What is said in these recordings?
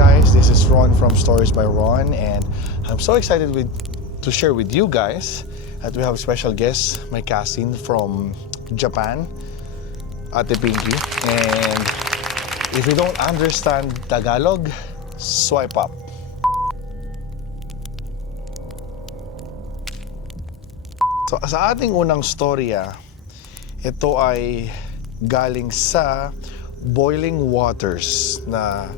guys, this is Ron from Stories by Ron, and I'm so excited to share with you guys that we have a special guest, my cousin from Japan, Ate Pinky. And if you don't understand Tagalog, swipe up. So sa ating unang storya, ito ay galing sa Boiling Waters na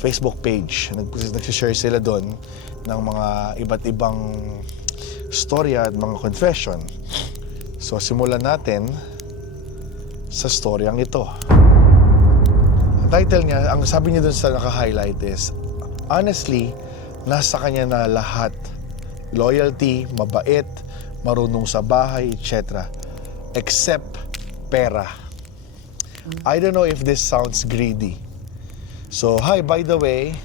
Facebook page. Nagsishare sila doon ng mga iba't ibang storya at mga confession. So simulan natin sa storyang ito. Ang title niya, ang sabi niya doon sa naka-highlight is, honestly, nasa kanya na lahat. Loyalty, mabait, marunong sa bahay, etc. Except pera. I don't know if this sounds greedy. So, hi, by the way,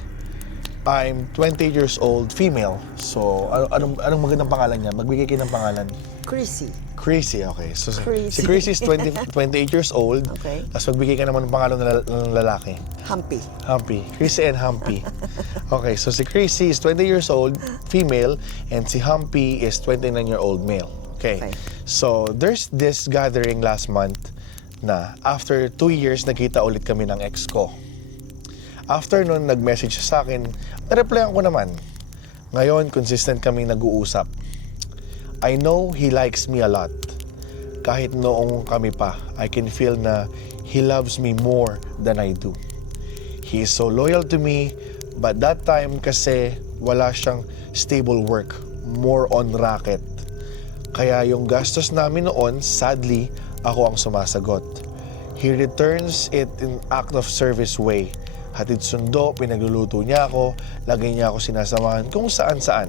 I'm 28 years old, female. So, anong magandang pangalan niya? Magbigay kayo ng pangalan. Chrissy. Chrissy, okay. So, Chrissy. si Chrissy is 28 years old. Okay. Tapos magbigay ka naman ng pangalan ng lalaki. Humpy. Humpy. Chrissy and Humpy. Okay, so si Chrissy is 20 years old, female, and si Humpy is 29-year-old male. Okay. So, there's this gathering last month na after 2 years, nagkita ulit kami ng ex ko. After nun, nag-message siya sa akin, na-replyan ko naman. Ngayon, consistent kaming nag-uusap. I know he likes me a lot. Kahit noong kami pa, I can feel na he loves me more than I do. He is so loyal to me, but that time kasi wala siyang stable work, more on racket. Kaya yung gastos namin noon, sadly, ako ang sumasagot. He returns it in act of service way. Hatid sundo, pinagluluto niya ako, lagi niya ako sinasamahan kung saan-saan.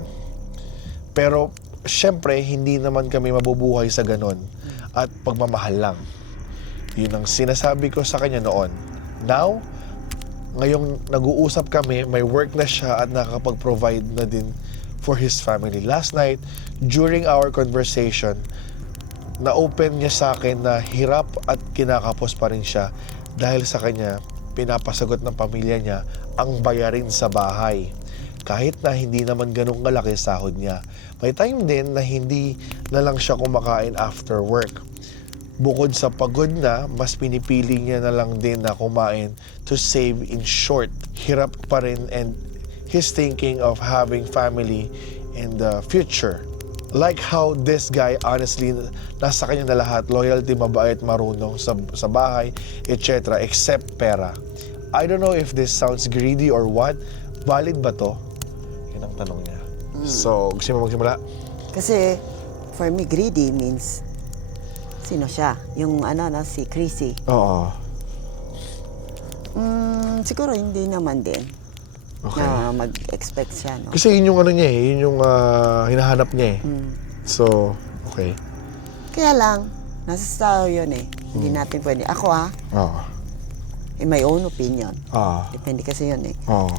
Pero, syempre, hindi naman kami mabubuhay sa ganon at pagmamahal lang. Yun ang sinasabi ko sa kanya noon. Now, ngayong nag-uusap kami, may work na siya at nakakapag-provide na din for his family. Last night, during our conversation, na-open niya sa akin na hirap at kinakapos pa rin siya dahil sa kanya, pinapasagot ng pamilya niya ang bayarin sa bahay. Kahit na hindi naman ganun kalaki sahod niya. May time din na hindi na lang siya kumakain after work. Bukod sa pagod na, mas pinipili niya na lang din na kumain to save. In short, hirap pa rin and he's thinking of having family in the future. Like how this guy, honestly, nasa kanya na lahat, loyalty, mabait, marunong sa bahay, etc. except pera. I don't know if this sounds greedy or what. Valid ba to? Yun ang tanong niya. So, gusto mo magsimula? Kasi, for me, greedy means, sino siya? Yung si Chrissy. Oo. Siguro hindi naman din. Okay. Na mag-expect siya, no? Kasi yun yung yun yung hinahanap niya eh. So, okay. Kaya lang, nasa tao yun eh. Hindi natin pwede. Ako Oo. in my own opinion. Oo. Depende kasi yun eh. Oo.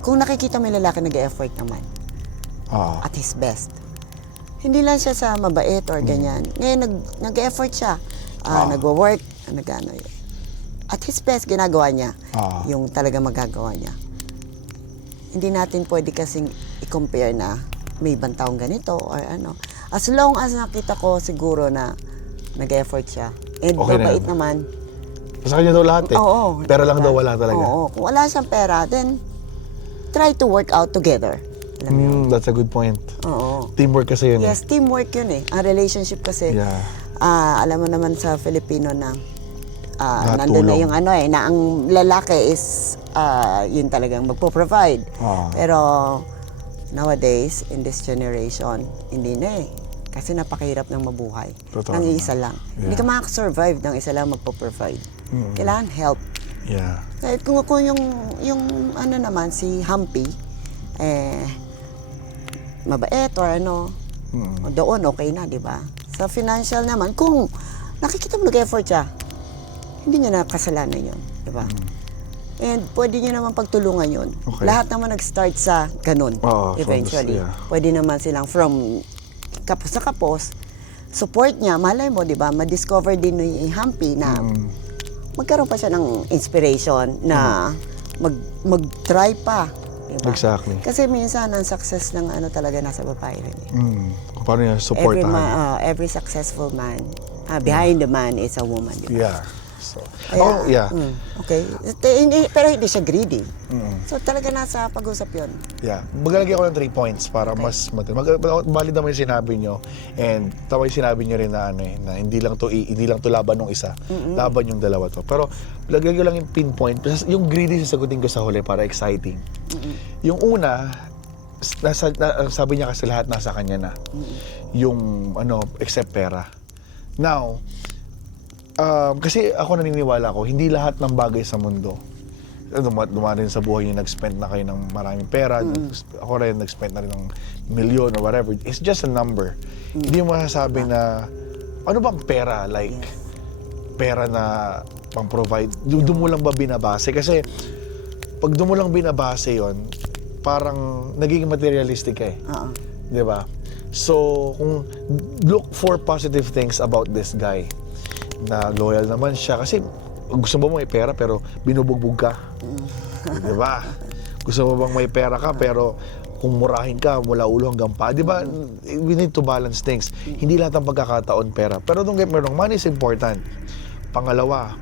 Kung nakikita mo yung lalaki nag-e-effort naman, Oo. at his best, hindi lang siya sa mabait or ganyan. Ngayon, nag-e-effort siya. Nagwo-work, nag-ano yun. At his best, ginagawa niya. Yung talaga magagawa niya. Hindi natin pwede kasing i-compare na may ibang taong ganito or ano. As long as nakita ko siguro na nag-effort siya. And Okay mabait na. naman. Sa kanya daw lahat eh. Oo. Pera lang daw wala talaga. Oo. Kung wala siyang pera, then try to work out together. Alam mo yun? That's a good point. Oo. Teamwork kasi yun Yes, teamwork yun eh. Ang relationship kasi, Yeah. alam mo naman sa Filipino na Lahat nandun na tulong. yung na ang lalaki is yun talagang magpo-provide. Pero nowadays, in this generation, hindi na eh. Kasi napakahirap ng mabuhay. Totoo Nang naman. isa lang. Yeah. Hindi ka makaka-survive ng isa lang magpo-provide. Kailangan help. Yeah. Kahit kung yung naman, si Humpy, mabait or doon okay na, di ba? Sa financial naman, kung nakikita mo nag-effort siya, hindi niya na kasalanan yun, di ba? And pwede niyo naman pagtulungan yun. Okay. Lahat naman nag-start sa ganun, eventually. Pwede naman silang from kapos sa kapos, support niya, malay mo, di ba, ma-discover din ni Humpy na magkaroon pa siya ng inspiration na mag-try pa. Diba? Exactly. Kasi minsan, ang success ng ano talaga nasa babae rin. Kung paano niya supportahan. Every successful man, behind the man is a woman. Diba? Yeah. So, Kaya, okay. Pero hindi siya greedy. So talaga nasa pag-usap yun. Yeah. Magalagay ko ng 3 points para mas valid naman yung sinabi nyo. And tama yung sinabi nyo rin na, na hindi lang to laban ng isa. Laban yung dalawa to. Pero lagay ko lang yung pinpoint. Yung greedy sasagutin ko sa huli para exciting. Yung una, sabi niya kasi lahat nasa kanya na. Yung except pera. Now, kasi ako naniniwala ko, hindi lahat ng bagay sa mundo. Dumaan rin sa buhay niyo, nag-spend na kayo ng maraming pera. Ako rin, nag-spend na rin ng milyon or whatever. It's just a number. Hindi mo masasabi na, ano bang pera? Like, pera na pang-provide. Doon mo lang ba binabase? Kasi, pag doon mo lang binabase yon, parang nagiging materialistic ka eh. Di ba? So, kung look for positive things about this guy, na loyal naman siya kasi gusto mo may pera pero binubugbog ka. Di ba? Gusto mo bang may pera ka pero kung murahin ka mula ulo hanggang paa, di ba? We need to balance things. Hindi lahat ng pagkakataon pera. Pero don't get me wrong, money is important. Pangalawa,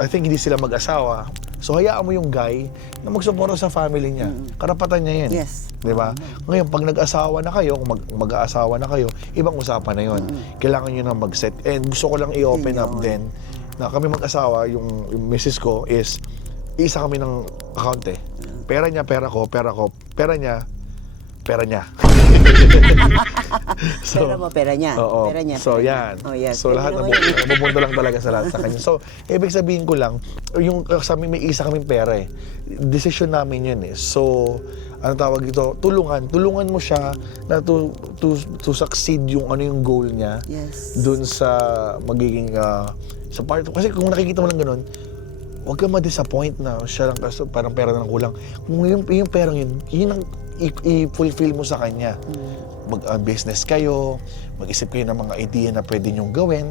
I think hindi sila mag-asawa. So hayaan mo yung guy na magsuporta sa family niya. Karapatan niya yan. Yes. Di ba? Ngayon, pag nag-asawa na kayo, kung mag-aasawa na kayo, ibang usapan na yon. Kailangan nyo na mag-set. And gusto ko lang i-open up din na kami mag-asawa, yung misis ko is, isa kami ng account eh. Pera niya, pera ko, pera ko, pera niya, pera niya. So, pera mo, pera niya. Oo. Pera niya, So, pera yan. niya. Oh, yes. So, lahat napupunta lang talaga sa lahat sa kanya. So, ibig sabihin ko lang, yung sa amin, may isa kaming pera eh. Decision namin yun eh. So, ano tawag ito? Tulungan. Tulungan mo siya na to succeed yung yung goal niya. Yes. Dun sa magiging, sa part. Kasi kung nakikita mo lang ganun, huwag kang ma-disappoint na siya lang kasi parang pera na lang kulang. Kung yung perang yun ang i-fulfill mo sa kanya. Mag-business kayo, mag-isip kayo ng mga idea na pwede nyong gawin.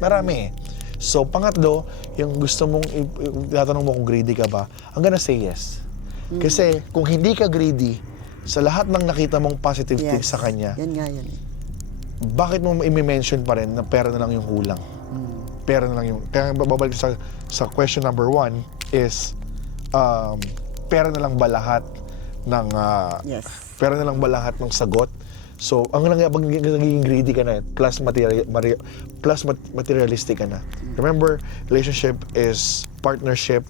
Marami eh. So, pangatlo, yung gusto mong, tatanong mo kung greedy ka ba, I'm gonna say yes. Kasi kung hindi ka greedy, sa lahat ng nakita mong positive things sa kanya, yan nga yun eh. bakit mo i-mention pa rin na pera na lang yung kulang? Pera na lang yung... Kaya babalik sa question number 1 is, pera na lang ba lahat ng... Yes. Pera na lang ba lahat ng sagot? So, ang nagiging greedy ka na, plus materialistic ka na. Remember, relationship is partnership,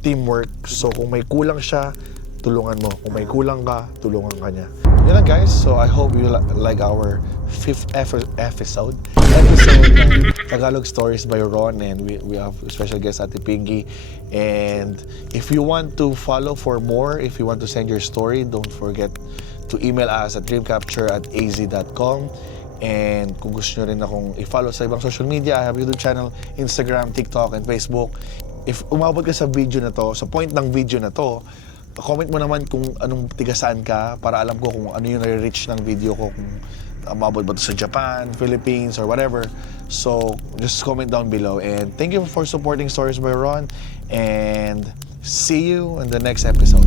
teamwork. So, kung may kulang siya, tulungan mo. Kung may kulang ka, tulungan ka niya. Yun lang guys. So, I hope you like our 5th episode ng Tagalog Stories by Ron, and we have special guest Ate Pinky. And if you want to follow for more, if you want to send your story, don't forget to email us at dreamcapture@az.com. And kung gusto nyo rin akong i-follow sa ibang social media, I have YouTube channel, Instagram, TikTok, and Facebook. If umabot ka sa video na to, sa point ng video na to, comment mo naman kung anong tigasaan ka para alam ko kung ano yung nare-reach ng video ko, kung umabot ba to sa Japan, Philippines, or whatever. So, just comment down below. And thank you for supporting Stories by Ron. And see you in the next episode.